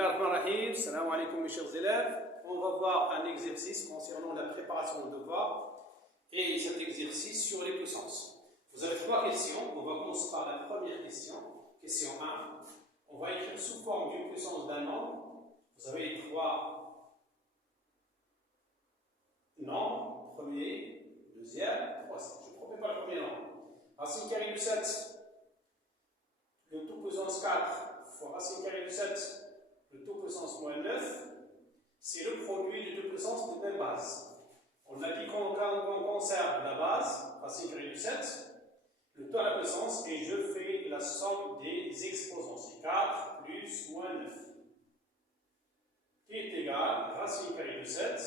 Bismillahirrahmanirrahim, salam alaikum mes chers élèves. On va voir un exercice concernant la préparation de devoirs et cet exercice sur les puissances. Vous avez trois questions, on va commencer par la première question. Question 1, on va écrire sous forme d'une puissance d'un nombre. Vous avez les trois nombres, premier, deuxième, troisième. Je ne promets pas le premier nombre. Racine carrée de 7, le tout puissance 4 fois racine carrée de 7, le tout puissance moins 9, c'est le produit de deux puissances de même base. On a dit qu'on conserve la base, racine carrée de 7, le tout à la puissance, et je fais la somme des exposants. C'est 4 plus moins 9. Qui est égal, racine carrée de 7,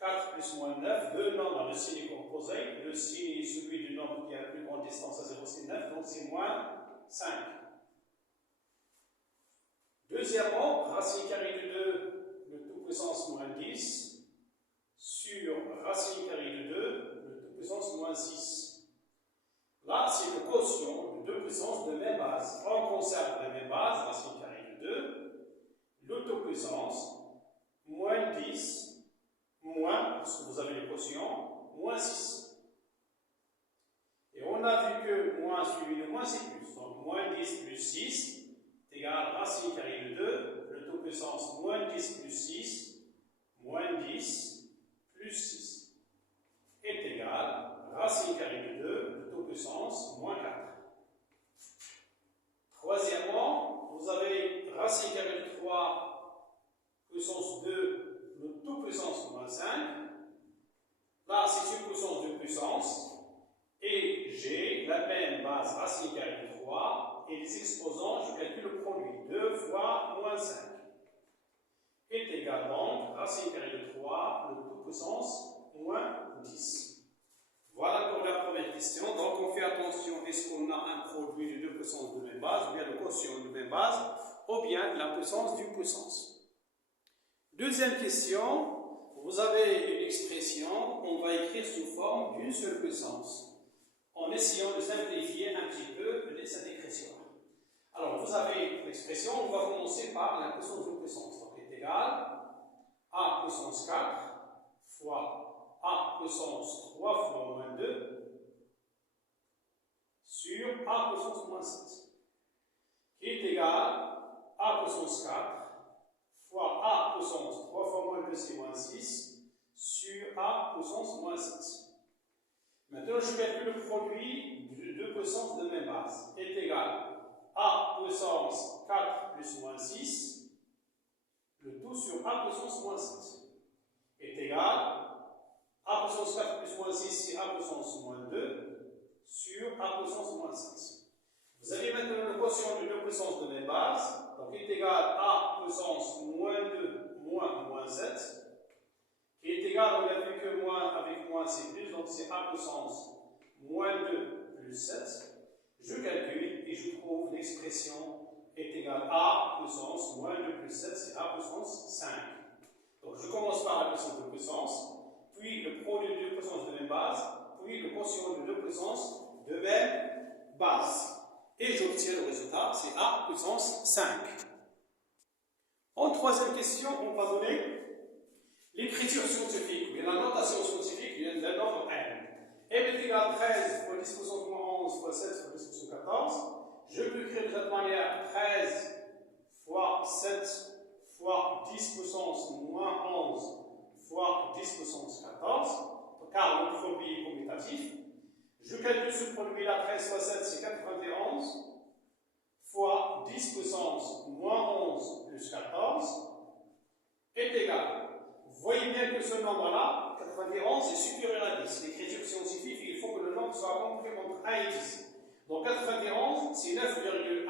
4 plus moins 9, deux nombres, le signe est composé, le signe est celui du nombre qui a la plus grande distance à 0, c'est 9, donc c'est moins 5. Deuxièmement, racine carrée de 2, le tout puissance moins 10, sur racine carrée de 2, le tout puissance moins 6. Là, c'est le quotient de deux puissances de même base. On conserve la même base, racine carrée de 2, le tout puissance moins 10, moins, parce que vous avez le quotient, moins 6. Et on a vu que moins suivi de moins, c'est plus. Donc, moins 10 plus 6 égale racine carrée de 2, le tout puissance moins 10 plus 6, moins 10 plus 6, est égal racine carrée de 2, le tout puissance moins 4. Troisièmement, vous avez racine carrée de 3, puissance 2, le tout puissance moins 5. Là, c'est une puissance de puissance. Et j'ai la même base racine carrée de 3, et les exposants, je calcule le produit. 2 fois moins 5 est égal donc racine carrée de 3, le tout puissance moins 10. Voilà pour la première question. Donc on fait attention, est-ce qu'on a un produit de deux puissances de même base, ou bien le quotient de même base, ou bien la puissance d'une puissance. Deuxième question, vous avez une expression qu'on va écrire sous forme d'une seule puissance, en essayant de simplifier un petit peu cette écriture. Alors, vous avez l'expression, on va commencer par la puissance de puissance. Donc, est égal a puissance 4 fois a puissance 3 fois moins 2 sur a puissance moins 7. Qui est égal a puissance 4 fois a puissance 3 fois moins 2, c'est moins 6, sur a puissance moins 7. Maintenant, je calcule le produit de deux puissances de même base. Est égal a puissance 4 plus moins 6, le tout sur a puissance moins 7, est égal a puissance 4 plus moins 6, c'est a puissance moins 2, sur a puissance moins 7. Vous avez maintenant le quotient de deux puissances de même base, donc est égal a puissance moins 2 moins 7, qui est égal, on a vu que moins avec moins c'est plus, donc c'est a puissance moins 2 plus 7. Je calcule et je trouve l'expression est égale à puissance moins 2 plus 7, c'est a puissance 5. Donc je commence par la puissance de puissance, puis le produit de deux puissances de même base, puis le quotient de deux puissances de même base. Et j'obtiens le résultat, c'est a puissance 5. En troisième question, on va donner l'écriture scientifique, ou bien la notation scientifique vient d'un nombre n. M est égal à 13 fois 10 puissance moins 11 fois 7 fois 10 puissance 14. Je peux écrire de cette manière 13 fois 7 fois 10 puissance moins 11 fois 10 puissance 14, car le produit est commutatif. Je calcule ce produit-là, 13 fois 7, c'est 91, fois 10 puissance moins 11 plus 14, est égal. Vous voyez bien que ce nombre-là, 91, est supérieur à 10. L'écriture scientifique, il faut que le nombre soit compris entre 1 et 10. Donc 91, c'est 9,1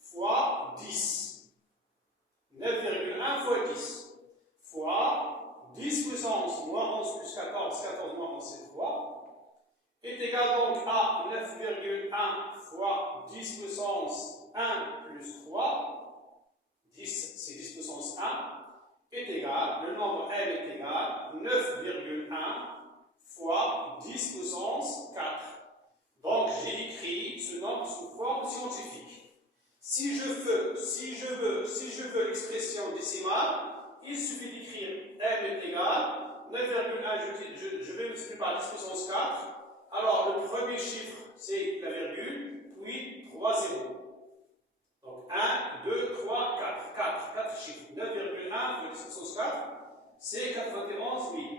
fois 10. 9,1 fois 10 fois 10 puissance moins 11 plus 14, 14 moins 11 c'est 3, est égal donc à 9,1 fois 10 puissance 1 plus 3, 10 c'est 10 puissance 1, est égal, le nombre M est égal 9,1 fois 10 puissance 4. Donc j'ai écrit ce nombre sous forme scientifique. Si je décimale, il suffit d'écrire m est égal 9,1, je vais multiplier par 10 puissance 4. Alors, le premier chiffre, c'est la virgule, puis 3 zéros. Donc, 1, 2, 3, 4. 4 chiffres. 9,1 fois 10 puissance 4, c'est 91 000.